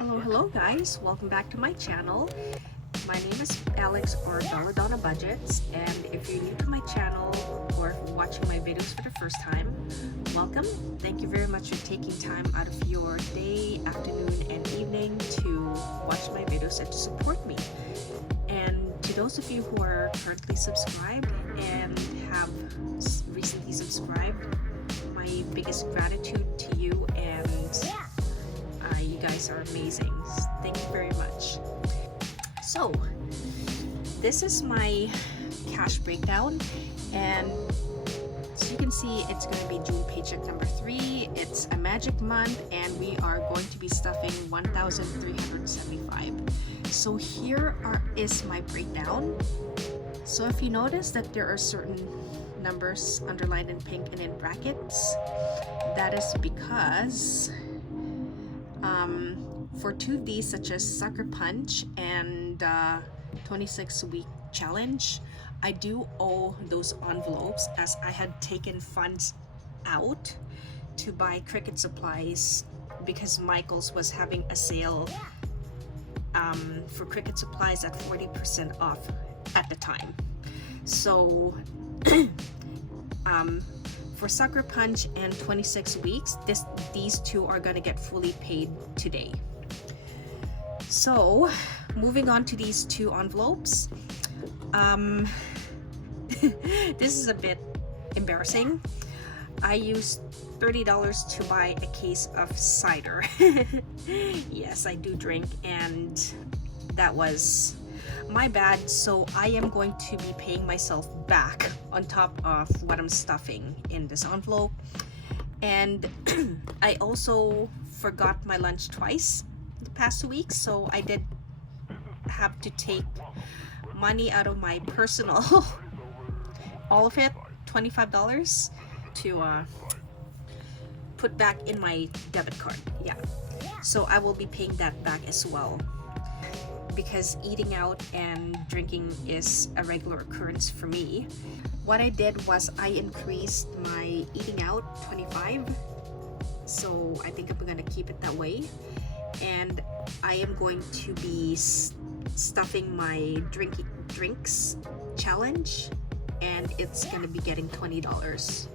Hello guys, welcome back to my channel. My name is Alex or Donna Budgets, and if you're new to my channel or watching my videos for the first time, welcome. Thank you very much for taking time out of your day, afternoon, and evening to watch my videos and to support me. And to those of you who are currently subscribed and have recently subscribed, my biggest gratitude to you, and you guys are amazing. Thank you very much. So this is my cash breakdown, and as you can see, it's going to be June paycheck number 3. It's a magic month, and we are going to be stuffing 1,375. So here is my breakdown. So if you notice that there are certain numbers underlined in pink and in brackets, that is because for 2 of these, such as Sucker Punch and 26-week challenge, I do owe those envelopes, as I had taken funds out to buy cricket supplies because Michael's was having a sale for cricket supplies at 40% off at the time. So for Sucker Punch and 26 weeks, these two are gonna get fully paid today. So moving on to these 2 envelopes, this is a bit embarrassing. I used $30 to buy a case of cider. Yes, I do drink, and that was my bad. So I am going to be paying myself back on top of what I'm stuffing in this envelope. And I also forgot my lunch twice the past 2 weeks, so I did have to take money out of my personal, all of it, $25, to put back in my debit card. Yeah, so I will be paying that back as well, because eating out and drinking is a regular occurrence for me. What I did was I increased my eating out 25, so I think I'm gonna keep it that way. And I am going to be stuffing my drinks challenge, and it's gonna be getting $20.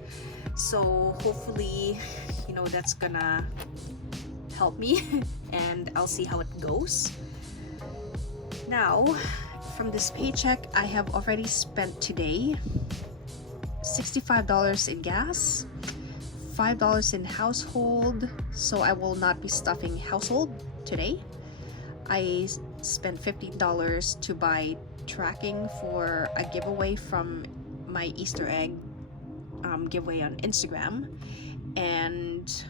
So hopefully, that's gonna help me and I'll see how it goes. Now, from this paycheck, I have already spent today $65 in gas, $5 in household, so I will not be stuffing household today. I spent $15 to buy tracking for a giveaway from my Easter egg giveaway on Instagram, and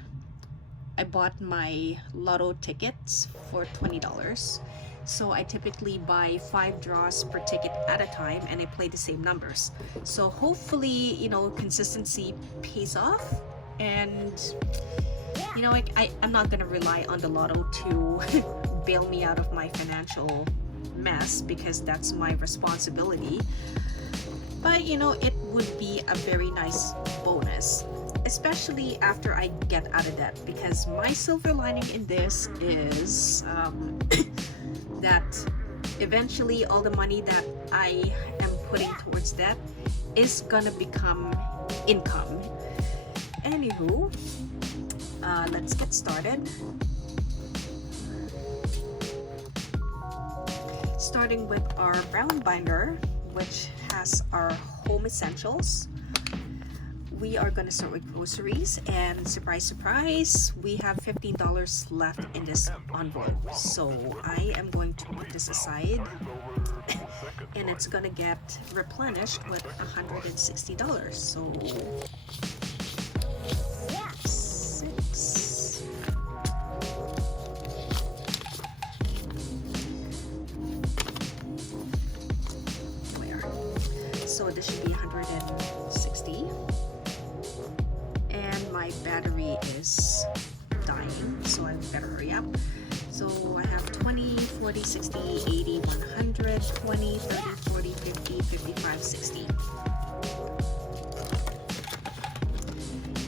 I bought my lotto tickets for $20. So I typically buy 5 draws per ticket at a time, and I play the same numbers. So hopefully, consistency pays off, and I'm not gonna rely on the lotto to bail me out of my financial mess, because that's my responsibility. But it would be a very nice bonus, especially after I get out of debt, because my silver lining in this is that eventually all the money that I am putting towards debt is gonna become income. Anywho, let's get started. Starting with our brown binder, which has our home essentials. We are going to start with groceries, and surprise, we have $15 left in this envelope. So I am going to put this aside, and it's going to get replenished with $160. So 6. So this should be 160. My battery is dying, so I better hurry up. So I have 20, 40, 60, 80, 100, 20, 30, 40, 50, 55, 60.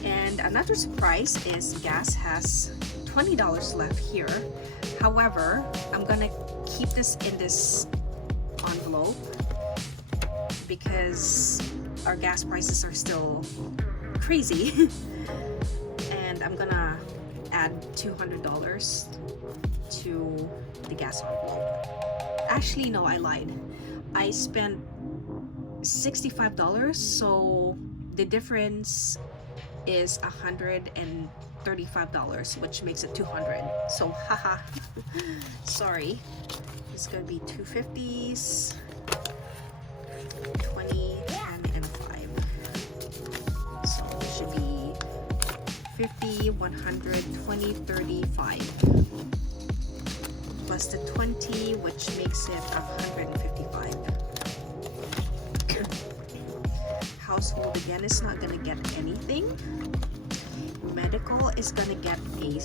And another surprise is gas has $20 left here. However, I'm gonna keep this in this envelope because our gas prices are still crazy. And I'm gonna add $200 to the gas envelope. Actually, no, I lied. I spent $65, so the difference is $135, which makes it $200. So haha, sorry. It's gonna be 250s, 20, 10, and 5. So it should be 50, 100, 20, 35. Plus the 20, which makes it 155. Household again is not gonna get anything. Medical is gonna get a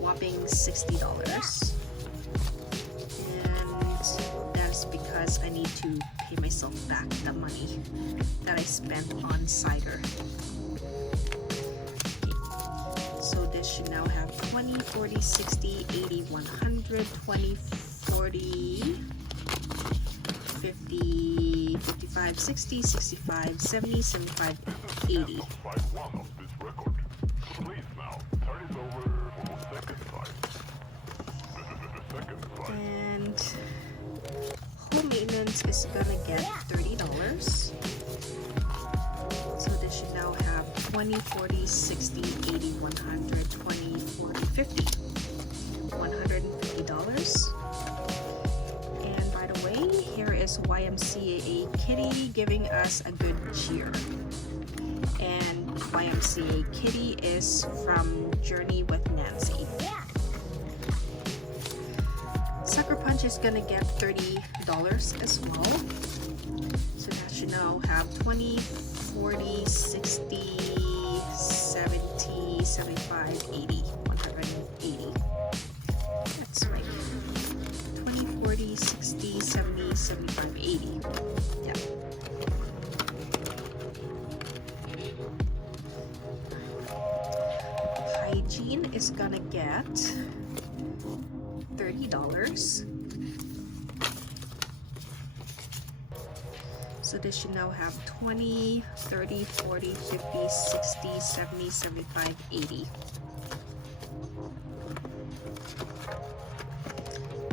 whopping $60. And that's because I need to pay myself back the money that I spent on cider. So this should now have 20, 40, 60, 80, 100, 20, 40, 50, 55, 60, 65, 70, 75, 80. And home maintenance is gonna get $30. So this should now have 20, 40, 60, 80, 100, 20, 40, 50. $150. And by the way, here is YMCA Kitty giving us a good cheer. And YMCA Kitty is from Journey with Nancy. Sucker Punch is gonna get $30 as well. So that should now have 20, 40, 60, 70, 75, 80, 180. That's right. 20, 40, 60, 70, 75, 80. Yeah. Hygiene is gonna get $30. So this should now have 20, 30, 40, 50, 60, 70, 75, 80.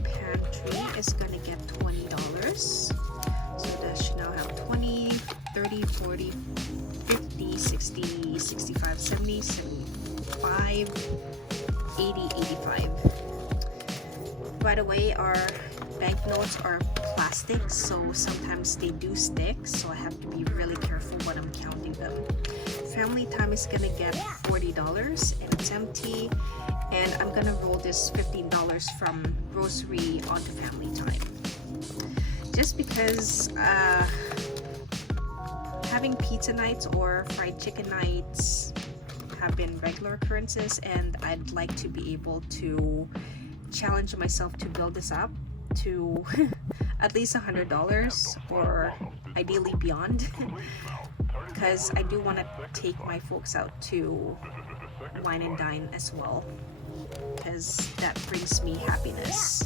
Pantry is gonna get $20. So that should now have 20, 30, 40, 50, 60, 65, 70, 75, 80, 85. By the way, our banknotes are plastic, so sometimes they do stick, so I have to be really careful when I'm counting them. Family Time is gonna get $40 and it's empty, and I'm gonna roll this $15 from grocery onto Family Time. Just because having pizza nights or fried chicken nights have been regular occurrences, and I'd like to be able to challenge myself to build this up to at least $100 or ideally beyond, because I do want to take my folks out to wine and dine as well, because that brings me happiness.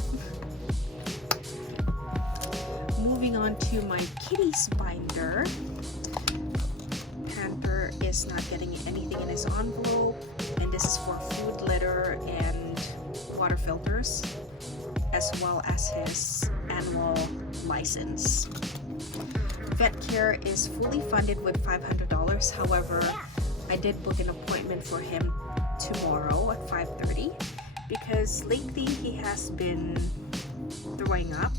Moving on to my kitties binder. Panther is not getting anything in his envelope, and this is for food litter and water filters, as well as his annual license. Vet care is fully funded with $500. However, I did book an appointment for him tomorrow at 5:30 because lately he has been throwing up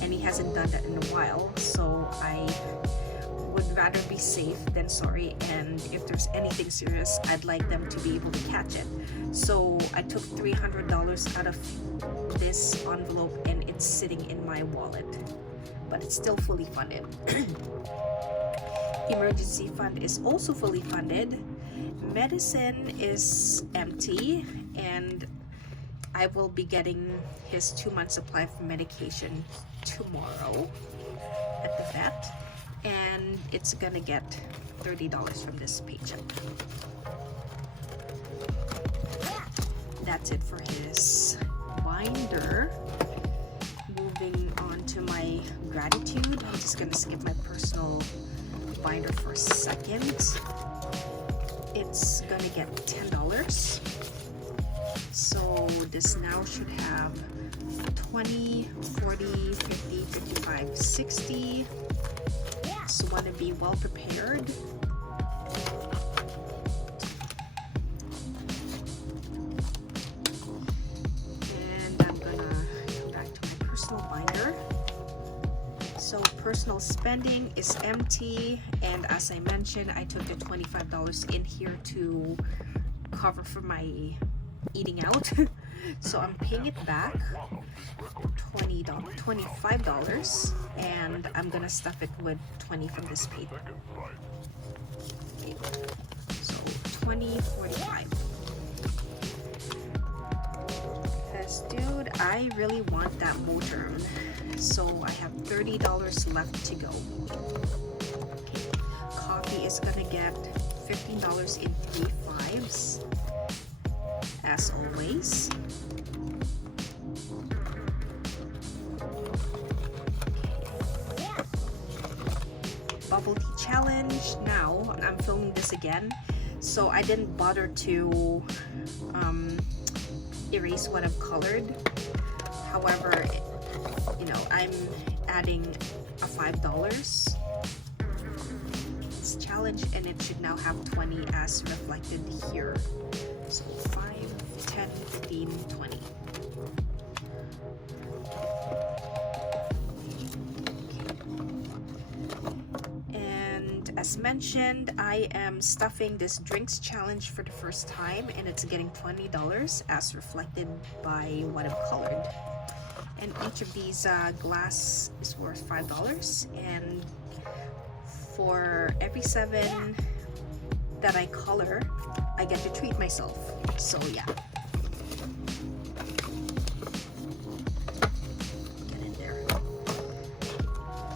and he hasn't done that in a while, so I would rather be safe than sorry, and if there's anything serious, I'd like them to be able to catch it. So I took $300 out of this envelope and it's sitting in my wallet, but it's still fully funded. Emergency fund is also fully funded. Medicine is empty, and I will be getting his 2-month supply of medication tomorrow at the vet, and it's gonna get $30 from this paycheck. That's it for his wine binder. Moving on to my gratitude. I'm just gonna skip my personal binder for a second. It's gonna get $10. So this now should have 20, 40, 50, 55, 60. So want to be well prepared. And I'm gonna go back to my personal binder. So personal spending is empty, and as I mentioned, I took the $25 in here to cover for my eating out. So I'm paying it back $25, and I'm gonna stuff it with 20 from this paper. Okay. So 20, 45. Because dude, I really want that motor. So I have $30 left to go. Okay. Coffee is gonna get $15 in 3 fives. As always. Bubble tea challenge. Now I'm filming this again, so I didn't bother to erase what I've colored. However, you know, I'm adding a $5. It's challenge, and it should now have 20 as reflected here. So 5, 10, 15, 20. And as mentioned, I am stuffing this drinks challenge for the first time, and it's getting $20 as reflected by what I've colored. And each of these glass is worth $5, and for every 7 that I color, I get to treat myself. So yeah. Get in there.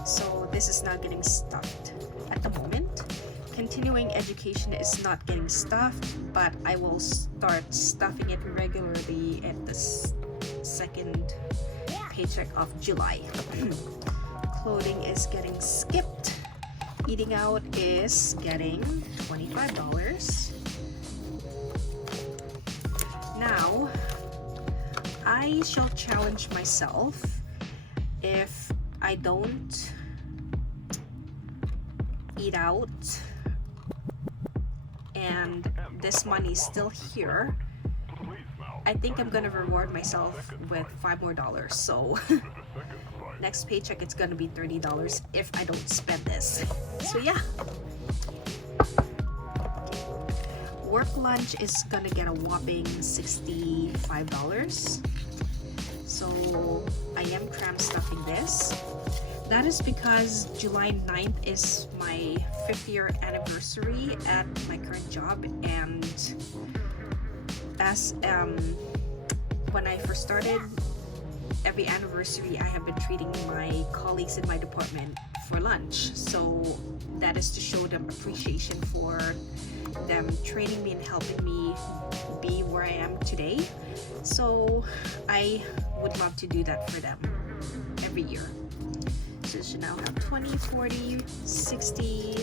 So this is not getting stuffed at the moment. Continuing education is not getting stuffed, but I will start stuffing it regularly at the second paycheck of July. Clothing is getting skipped. Eating out is getting $25. Now, I shall challenge myself if I don't eat out and this money is still here. I think I'm gonna reward myself with $5 more. So next paycheck it's gonna be $30 if I don't spend this. So yeah. Work lunch is gonna get a whopping $65. So I am cram stuffing this. That is because July 9th is my 5th year anniversary at my current job, and as when I first started, every anniversary I have been treating my colleagues in my department for lunch. So that is to show them appreciation for them training me and helping me be where I am today. So I would love to do that for them every year. So it should now have 20, 40, 60,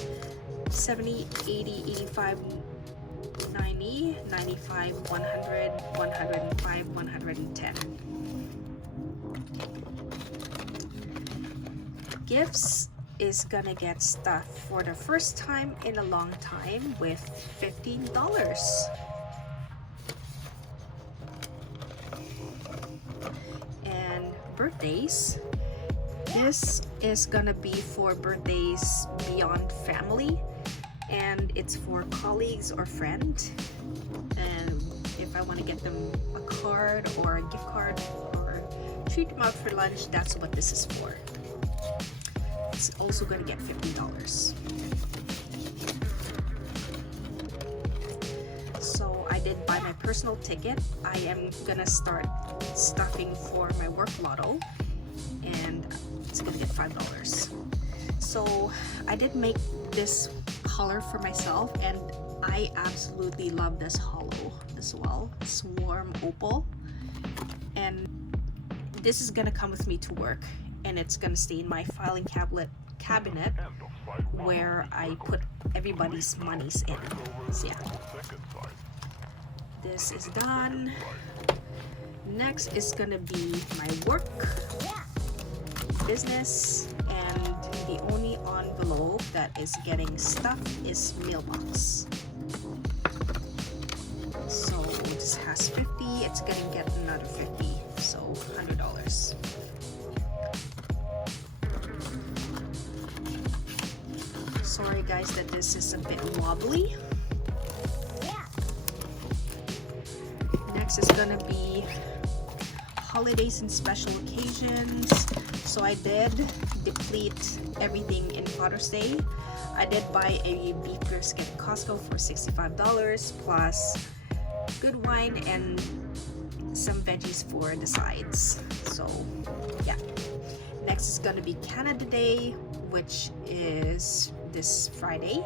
70, 80, 85, 90, 95, 100, 105, 110. Gifts is gonna get stuffed for the first time in a long time with $15. And birthdays, this is gonna be for birthdays beyond family, and it's for colleagues or friends. And if I want to get them a card or a gift card or treat them out for lunch, that's what this is for. It's also going to get $15. So I did buy my personal ticket. I am gonna start stuffing for my work lotto, and it's gonna get $5. So I did make this color for myself, and I absolutely love this hollow as well. It's warm opal, and this is gonna come with me to work, and it's gonna stay in my filing cabinet where I put everybody's monies in. So yeah, this is done. Next is gonna be my work business, and the only envelope that is getting stuff is mailbox. So this has 50, it's gonna get another 50, so $100. Sorry guys that this is a bit wobbly. Next is gonna be holidays and special occasions. So I did deplete everything in Father's Day. I did buy a beef brisket at Costco for $65 plus good wine and some veggies for the sides. So yeah, next is gonna be Canada Day, which is this Friday,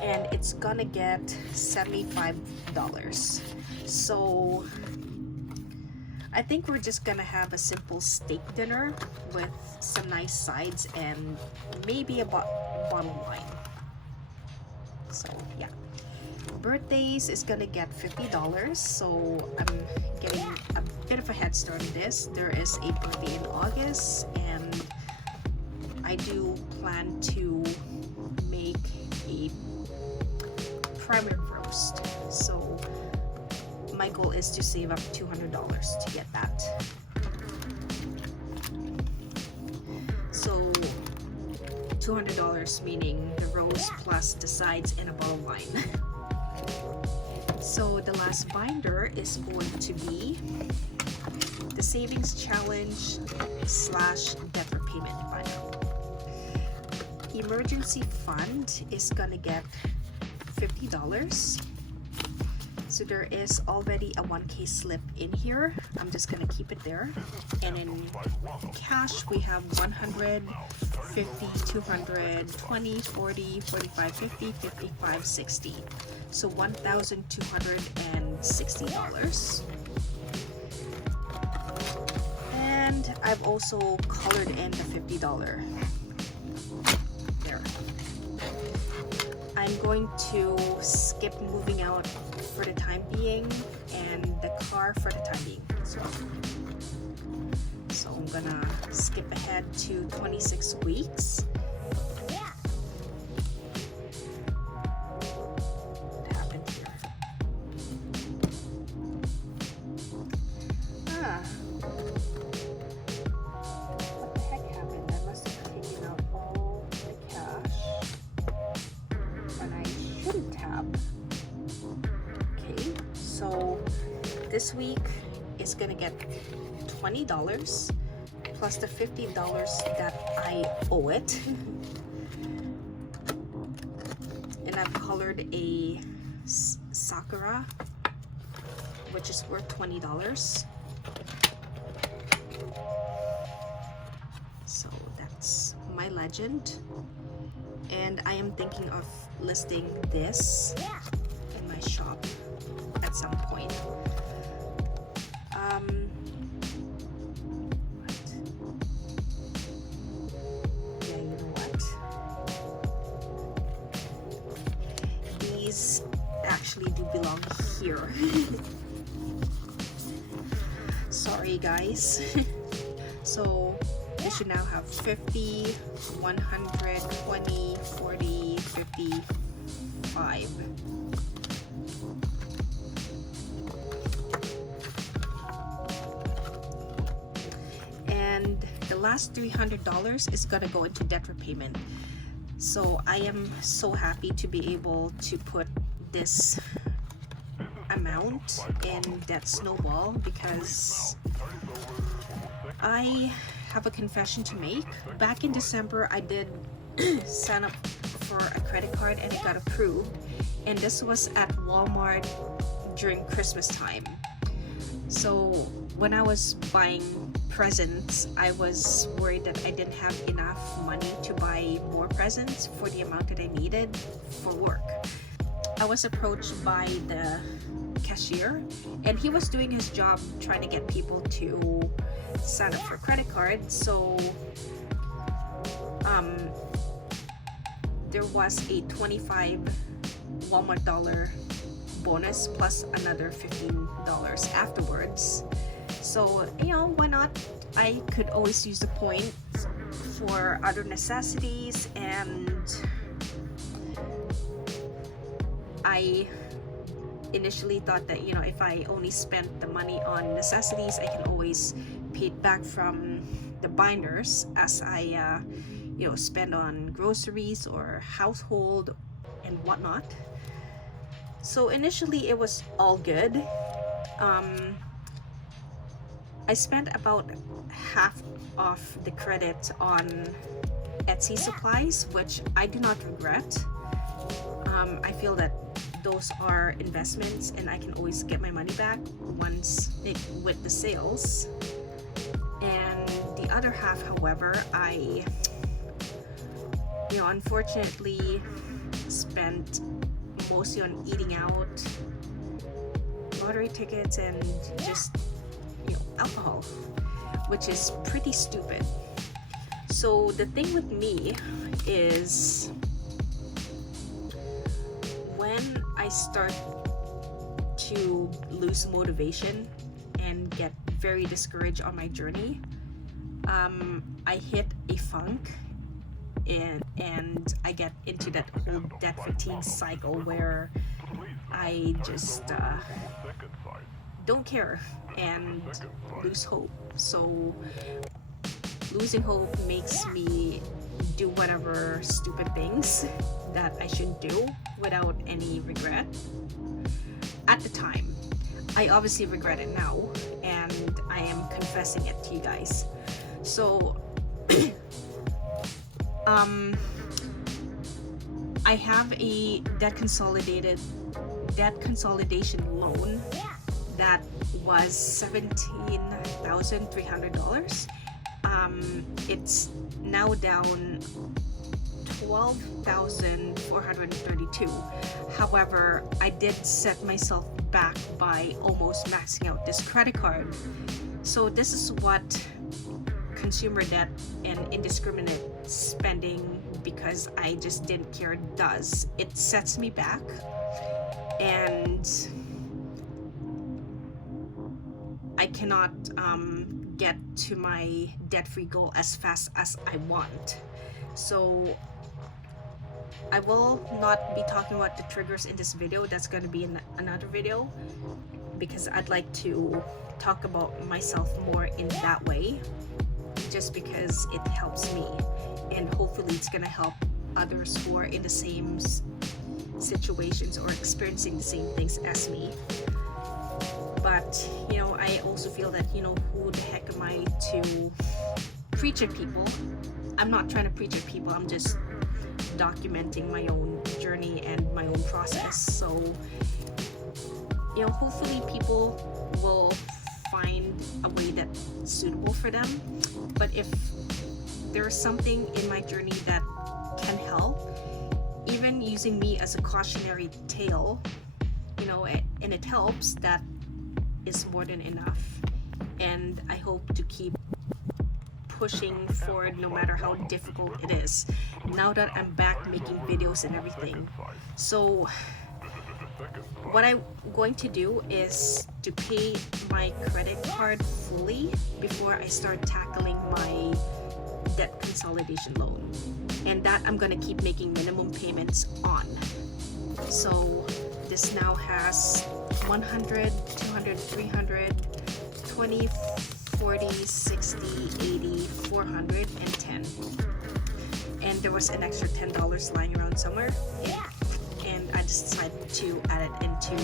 and it's gonna get $75. So I think we're just gonna have a simple steak dinner with some nice sides and maybe a bottle of wine. So yeah, birthdays is gonna get $50, so I'm getting a bit of a head start on this. There is a birthday in August, and I do plan to make a prime rib roast. So my goal is to save up $200 to get that. So $200 meaning the roast plus the sides and a bottle of wine. So the last binder is going to be the savings challenge / debt repayment binder. Emergency fund is gonna get $50. So there is already a 1K slip in here. I'm just gonna keep it there. And in cash we have 100, 50, 200, 20, 40, 45, 50, 55, 60. So $1,260. And I've also colored in the $50 there. I'm going to skip moving out for the time being and the car for the time being as well. So I'm gonna skip ahead to 26 weeks. What happened here? What the heck happened? I must have taken out all the cash and I shouldn't have. So this week is gonna get $20 plus the $50 that I owe it. And I've colored a Sakura, which is worth $20. So that's my legend. And I am thinking of listing this in my shop at some point. Yeah, you know what? These actually do belong here. Sorry guys. So you should now have 50, 100, 20, 40, 55. The last $300 is gonna go into debt repayment. So I am so happy to be able to put this amount in debt snowball, because I have a confession to make. Back in December I did sign up for a credit card and it got approved, and this was at Walmart during Christmas time. So when I was buying presents, I was worried that I didn't have enough money to buy more presents for the amount that I needed for work. I was approached by the cashier, and he was doing his job trying to get people to sign up for credit cards. So there was a $25 Walmart dollar bonus plus another $15 afterwards. So, you know, why not? I could always use the points for other necessities, and I initially thought that, you know, if I only spent the money on necessities, I can always pay it back from the binders as I you know, spend on groceries or household and whatnot. So initially it was all good. I spent about half of the credit on Etsy supplies, which I do not regret. I feel that those are investments and I can always get my money back with the sales. And the other half, however, I, you know, unfortunately spent mostly on eating out, lottery tickets, and just, you know, alcohol, which is pretty stupid. So the thing with me is, when I start to lose motivation and get very discouraged on my journey, I hit a funk, and I get into that whole debt fatigue cycle where I just don't care and lose hope. So losing hope makes me do whatever stupid things that I shouldn't do without any regret. At the time, I obviously regret it now, and I am confessing it to you guys. So I have a debt consolidation loan that was $17,300. It's now down $12,432. However, I did set myself back by almost maxing out this credit card. So this is what consumer debt and indiscriminate spending, because I just didn't care, does. It sets me back, and I cannot get to my debt-free goal as fast as I want. So I will not be talking about the triggers in this video. That's going to be in another video, because I'd like to talk about myself more in that way, just because it helps me, and hopefully it's going to help others who are in the same situations or experiencing the same things as me. But, you know, I also feel that, you know, who the heck am I to preach at people? I'm not trying to preach at people. I'm just documenting my own journey and my own process. So, you know, hopefully people will find a way that's suitable for them. But if there's something in my journey that can help, even using me as a cautionary tale, you know, and it helps, that is more than enough. And I hope to keep pushing forward no matter how difficult it is, now that I'm back making videos and everything. So what I'm going to do is to pay my credit card fully before I start tackling my debt consolidation loan, and that I'm gonna keep making minimum payments on. So this now has 100, 200, 300, 20, 40, 60, 80, 400, and 10. And there was an extra $10 lying around somewhere, and I just decided to add it into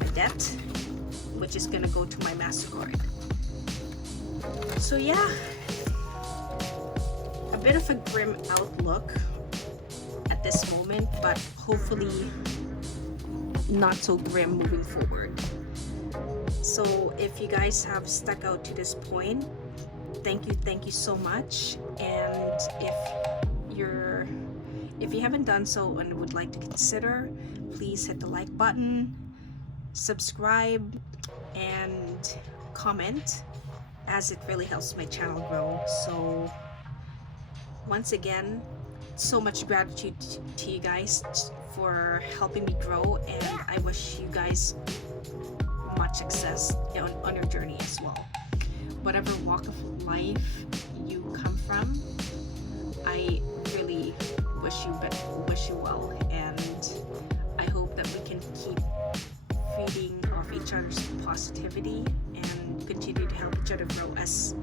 my debt, which is gonna go to my MasterCard. So yeah, a bit of a grim outlook at this moment, but hopefully not so grim moving forward. So if you guys have stuck out to this point, thank you so much. And if if you haven't done so and would like to consider, please hit the like button, subscribe, and comment, as it really helps my channel grow. So once again, so much gratitude to you guys for helping me grow, and I wish you guys much success on your journey as well. Whatever walk of life you come from, I really wish you well, and I hope that we can keep feeding off each other's positivity and continue to help each other grow as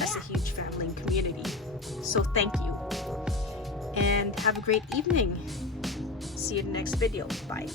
a huge family and community. So thank you, and have a great evening. See you in the next video. Bye.